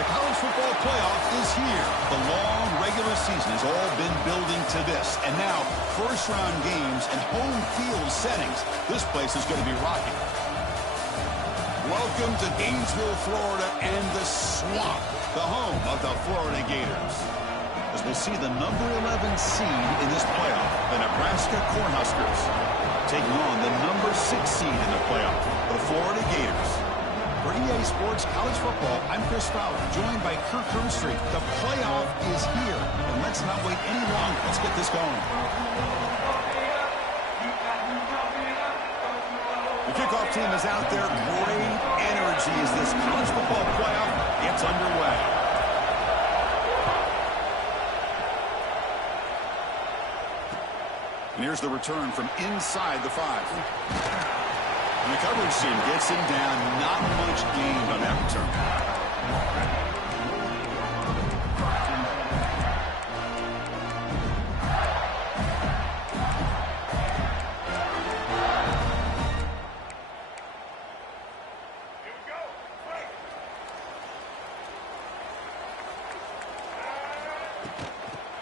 The college football playoff is here. The long regular season has all been building to this. And now, first-round games and home field settings. This place is going to be rocking. Welcome to Gainesville, Florida, and the Swamp, the home of the Florida Gators. As we'll see the number 11 seed in this playoff, the Nebraska Cornhuskers, taking on the number 6 seed in the playoff, the Florida Gators. For EA Sports College Football, I'm Chris Fowler, joined by Kirk Herbstreit. The playoff is here, and let's not wait any longer. Let's get this going. The kickoff team is out there. Great energy as this college football playoff gets underway. And here's the return from inside the 5. And the coverage team gets him down. Not much gained on that return.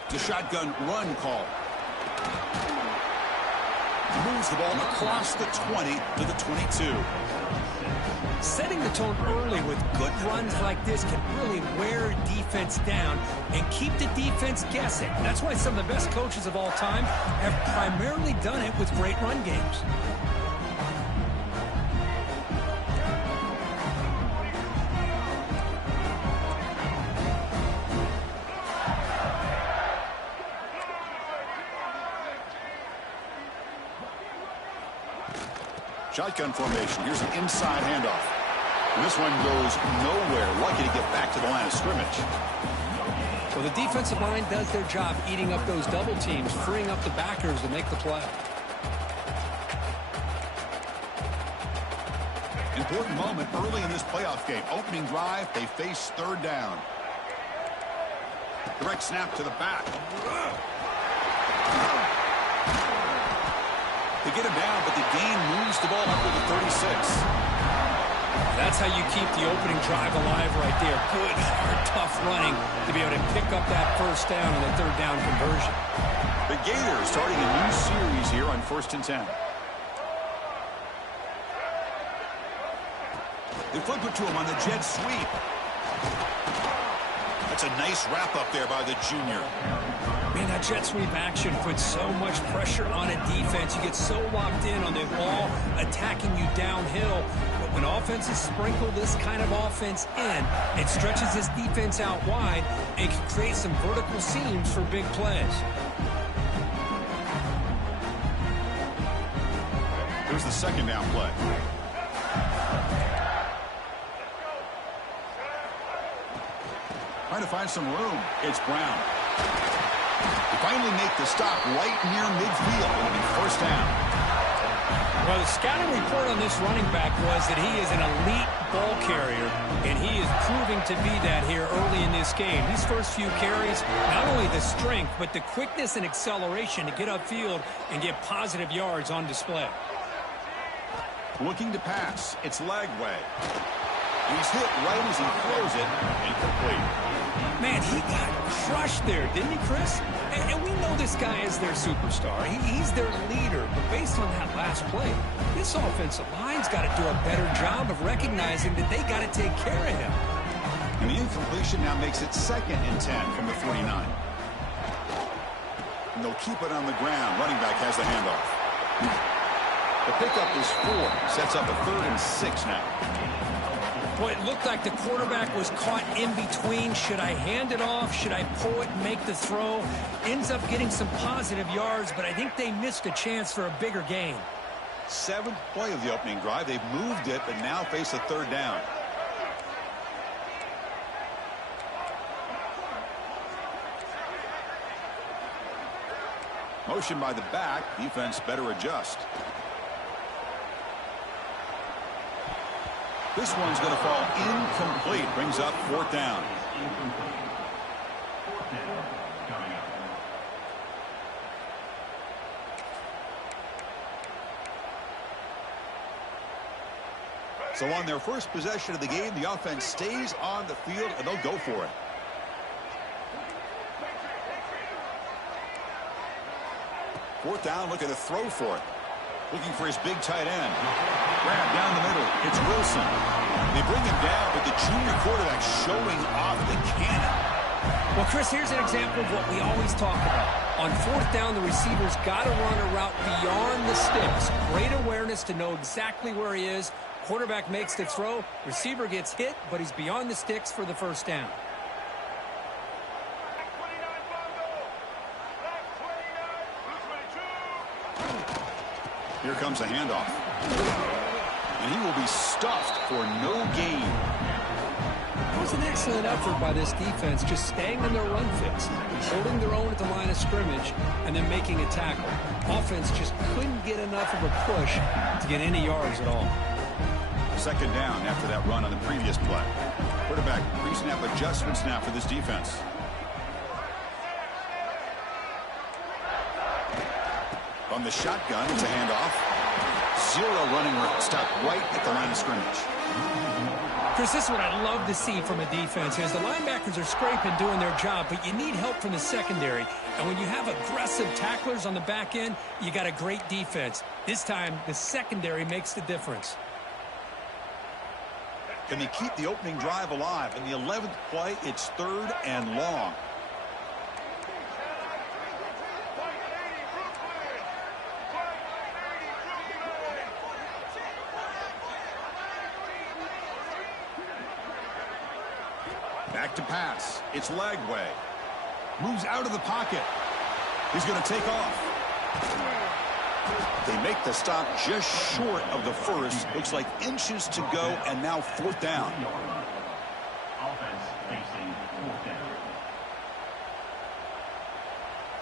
The shotgun run call. Moves the ball across the 20 to the 22. Setting the tone early with good runs like this can really wear defense down and keep the defense guessing. That's why some of the best coaches of all time have primarily done it with great run games. Shotgun formation. Here's an inside handoff. And this one goes nowhere. Lucky to get back to the line of scrimmage. Well, the defensive line does their job eating up those double teams, freeing up the backers to make the play. Important moment early in this playoff game. Opening drive, they face third down. Direct snap to the back. They get him down, but the gain moves the ball up to the 36. That's how you keep the opening drive alive right there. Good, hard, tough running to be able to pick up that first down and the third down conversion. The Gators starting a new series here on 1st and 10. They flip it to him on the jet sweep. That's a nice wrap up there by the junior. Man, that jet sweep action puts so much pressure on a defense. You get so locked in on the ball attacking you downhill. But when offenses sprinkle this kind of offense in, it stretches this defense out wide and can create some vertical seams for big plays. Here's the second down play. Trying to find some room. It's Brown. They finally make the stop right near midfield. It'll be first down. Well, the scouting report on this running back was that he is an elite ball carrier, and he is proving to be that here early in this game. These first few carries, not only the strength, but the quickness and acceleration to get upfield and get positive yards on display. Looking to pass. It's Lagway. He's hit right as he throws it. Incomplete. Man, he got crushed there, didn't he, Chris? And we know this guy is their superstar. He's their leader. But based on that last play, this offensive line's got to do a better job of recognizing that they got to take care of him. And the incompletion now makes it 2nd and 10 from the 49. And they'll keep it on the ground. Running back has the handoff. The pickup is 4. Sets up a 3rd and 6 now. Boy, it looked like the quarterback was caught in between. Should I hand it off? Should I pull it and make the throw? Ends up getting some positive yards, but I think they missed a chance for a bigger gain. 7th play of the opening drive. They've moved it, but now face a third down. Motion by the back. Defense better adjust. This one's going to fall incomplete. Brings up 4th down. So on their first possession of the game, the offense stays on the field, and they'll go for it. Fourth down, looking to throw for it. Looking for his big tight end. Grab down the middle. It's Wilson. They bring him down, but the junior quarterback showing off the cannon. Well, Chris, here's an example of what we always talk about. On fourth down, the receiver's got to run a route beyond the sticks. Great awareness to know exactly where he is. Quarterback makes the throw. Receiver gets hit, but he's beyond the sticks for the first down. Here comes a handoff. And he will be stuffed for no gain. It was an excellent effort by this defense, just staying in their run fits, holding their own at the line of scrimmage, and then making a tackle. Offense just couldn't get enough of a push to get any yards at all. Second down after that run on the previous play. Quarterback pre-snap adjustments now for this defense. From the shotgun, it's a handoff. Zero running room. Stop right at the line of scrimmage. Chris, this is what I love to see from a defense. As the linebackers are scraping, doing their job, but you need help from the secondary. And when you have aggressive tacklers on the back end, you got a great defense. This time, the secondary makes the difference. Can they keep the opening drive alive? In the 11th play, it's third and long. Back to pass. It's Lagway. Moves out of the pocket. He's going to take off. They make the stop just short of the first. Looks like inches to go, and now fourth down.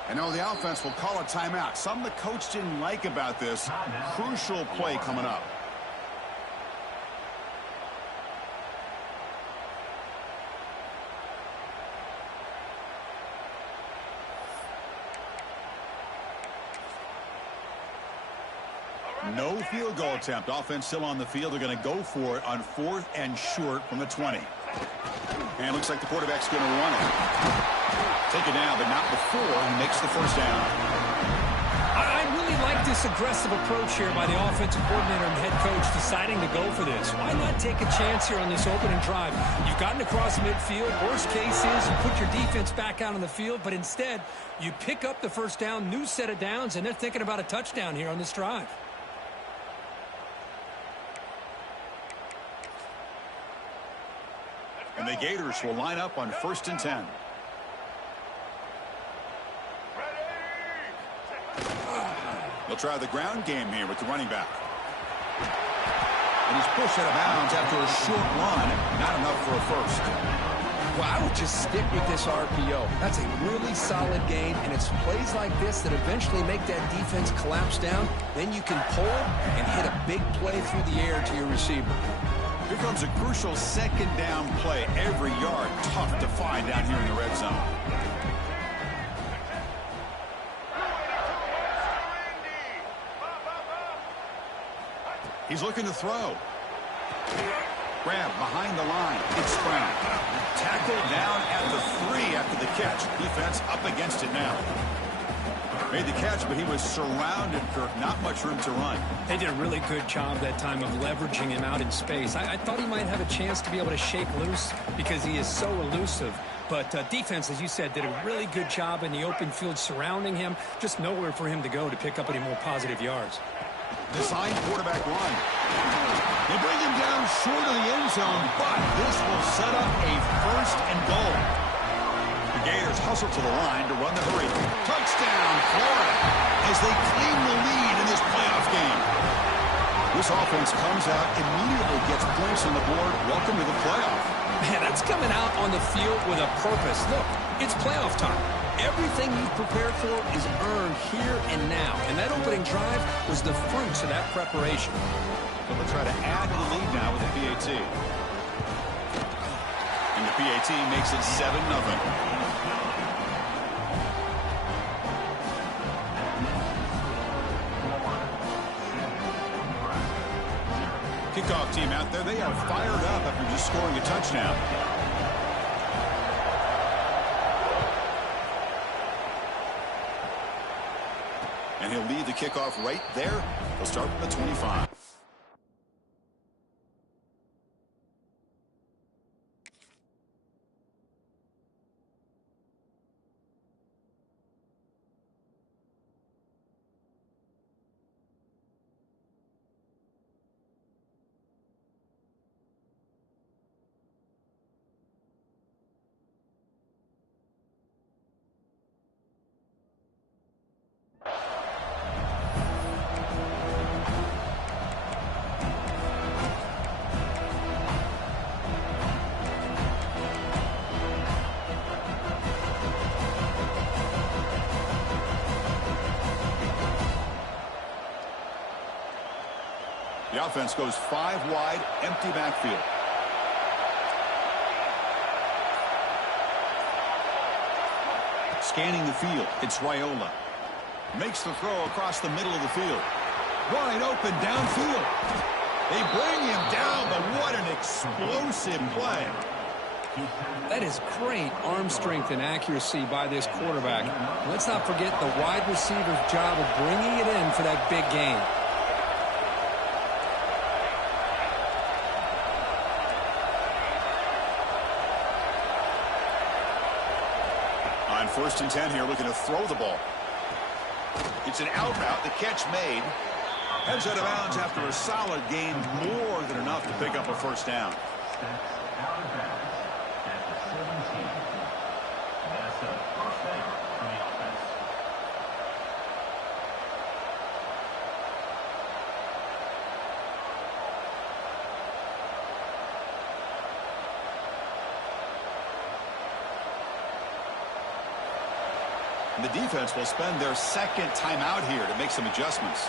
And now the offense will call a timeout. Something the coach didn't like about this. Crucial play coming up. No field goal attempt. Offense still on the field. They're going to go for it on fourth and short from the 20. And looks like the quarterback's going to run it. Take it down, but not before he makes the first down. I really like this aggressive approach here by the offensive coordinator and head coach deciding to go for this. Why not take a chance here on this opening drive? You've gotten across midfield. Worst case is you put your defense back out on the field, but instead you pick up the first down, new set of downs, and they're thinking about a touchdown here on this drive. And the Gators will line up on 1st and 10. They'll try the ground game here with the running back. And he's pushed out of bounds after a short run. Not enough for a first. Well, I would just stick with this RPO. That's a really solid game, and it's plays like this that eventually make that defense collapse down. Then you can pull and hit a big play through the air to your receiver. Here comes a crucial second down play. Every yard tough to find down here in the red zone. He's looking to throw. Grab behind the line. It's Brown. Tackled down at the 3 after the catch. Defense up against it now. Made the catch, but he was surrounded, Kirk. Not much room to run. They did a really good job that time of leveraging him out in space. I thought he might have a chance to be able to shake loose because he is so elusive. But defense, as you said, did a really good job in the open field surrounding him. Just nowhere for him to go to pick up any more positive yards. Design quarterback run. They bring him down short of the end zone, but this will set up a 1st and goal. The Gators hustle to the line to run the hurry. Touchdown, Florida, as they claim the lead in this playoff game. This offense comes out, immediately gets points on the board. Welcome to the playoff. Man, that's coming out on the field with a purpose. Look, it's playoff time. Everything you've prepared for is earned here and now. And that opening drive was the fruits of that preparation. So they'll try to add to the lead now with the PAT. And the PAT makes it 7-0. Kickoff team out there, they are fired up after just scoring a touchdown. And he'll lead the kickoff right there. He'll start from the 25. The offense goes 5 wide, empty backfield. Scanning the field, it's Raiola. Makes the throw across the middle of the field. Wide open downfield. They bring him down, but what an explosive play. That is great arm strength and accuracy by this quarterback. Let's not forget the wide receiver's job of bringing it in for that big game. On 1st and 10 here, looking to throw the ball. It's an out route, the catch made. Heads out of bounds after a solid gain, more than enough to pick up a first down. The defense will spend their second timeout here to make some adjustments.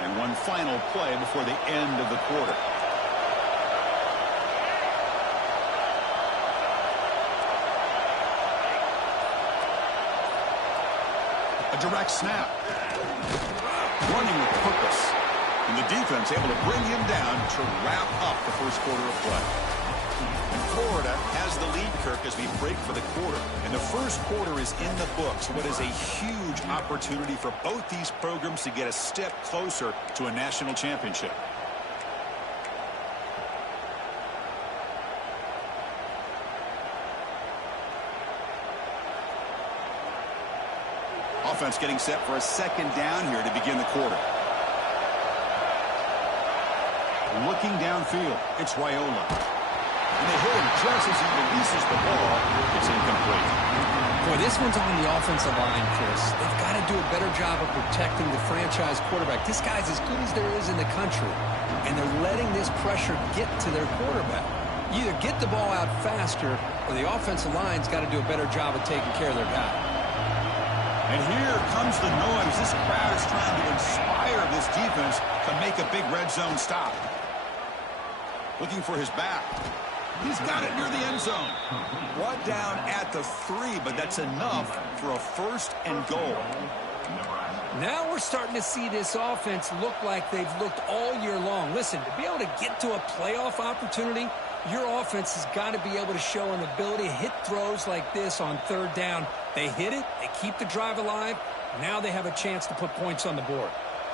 And one final play before the end of the quarter. A direct snap. Running with purpose. And the defense able to bring him down to wrap up the first quarter of play. Florida has the lead, Kirk, as we break for the quarter. And the first quarter is in the books. What is a huge opportunity for both these programs to get a step closer to a national championship. Offense getting set for a second down here to begin the quarter. Looking downfield, it's Raiola. And they hit him just as he releases the ball. It's incomplete. Boy, this one's on the offensive line, Chris. They've got to do a better job of protecting the franchise quarterback. This guy's as good as there is in the country. And they're letting this pressure get to their quarterback. You either get the ball out faster, or the offensive line's got to do a better job of taking care of their guy. And here comes the noise. This crowd is trying to inspire this defense to make a big red zone stop. Looking for his back. He's got it near the end zone. Brought down at the 3, but that's enough for a 1st and goal. Now we're starting to see this offense look like they've looked all year long. Listen, to be able to get to a playoff opportunity, your offense has got to be able to show an ability to hit throws like this on 3rd down. They hit it, they keep the drive alive. Now they have a chance to put points on the board.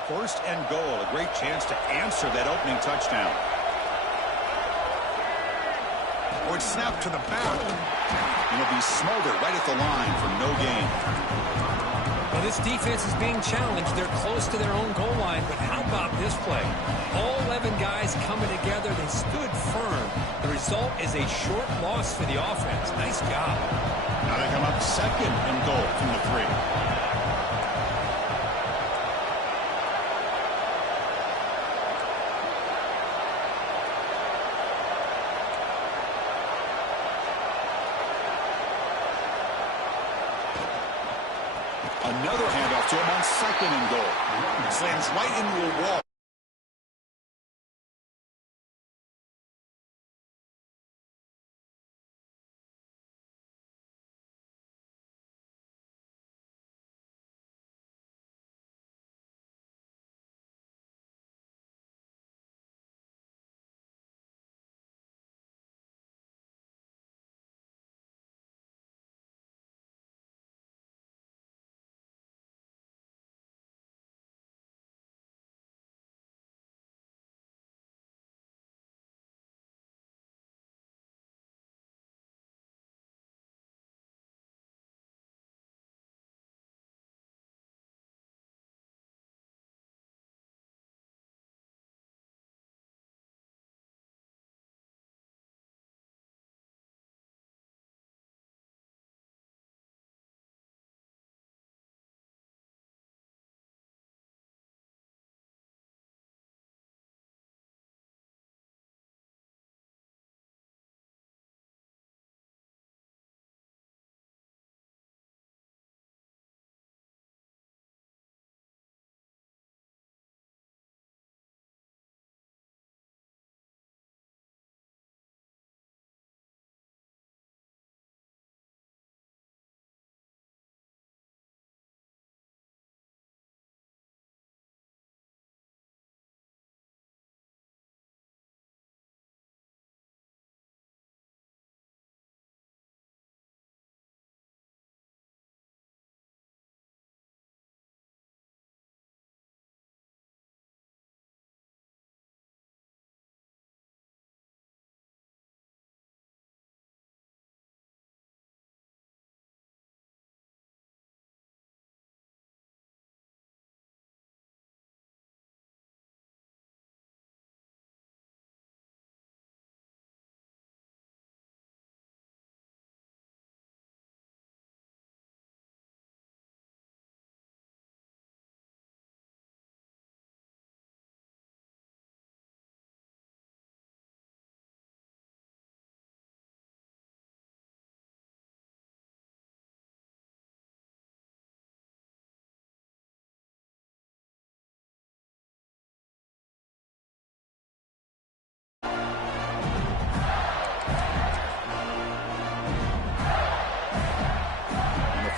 1st and goal, a great chance to answer that opening touchdown. Or it's snapped to the back. And it'll be smothered right at the line for no gain. Well, this defense is being challenged. They're close to their own goal line, but how about this play? All 11 guys coming together. They stood firm. The result is a short loss for the offense. Nice job. Now they come up 2nd and goal from the 3. Another handoff to him on 2nd and goal. Slams right into a wall.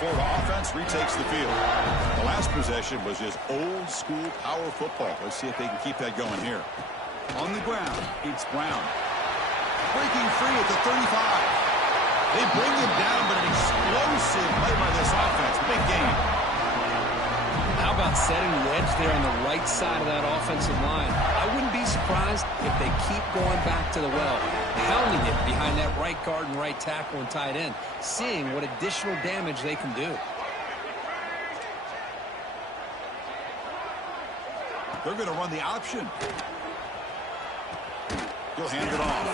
Florida offense retakes the field. The last possession was just old school power football. Let's see if they can keep that going here. On the ground, it's Brown. Breaking free at the 35. They bring him down, but an explosive play by this offense. Big game. How about setting the edge there on the right side of that offensive line? I wouldn't be surprised if they keep going back to the well, pounding it behind that right guard and right tackle and tight end, seeing what additional damage they can do. They're going to run the option. He'll hand it off.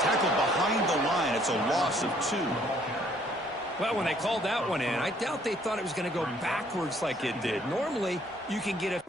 Tackled behind the line. It's a loss of 2. Well, when they called that one in, I doubt they thought it was going to go backwards like it did. Normally, you can get a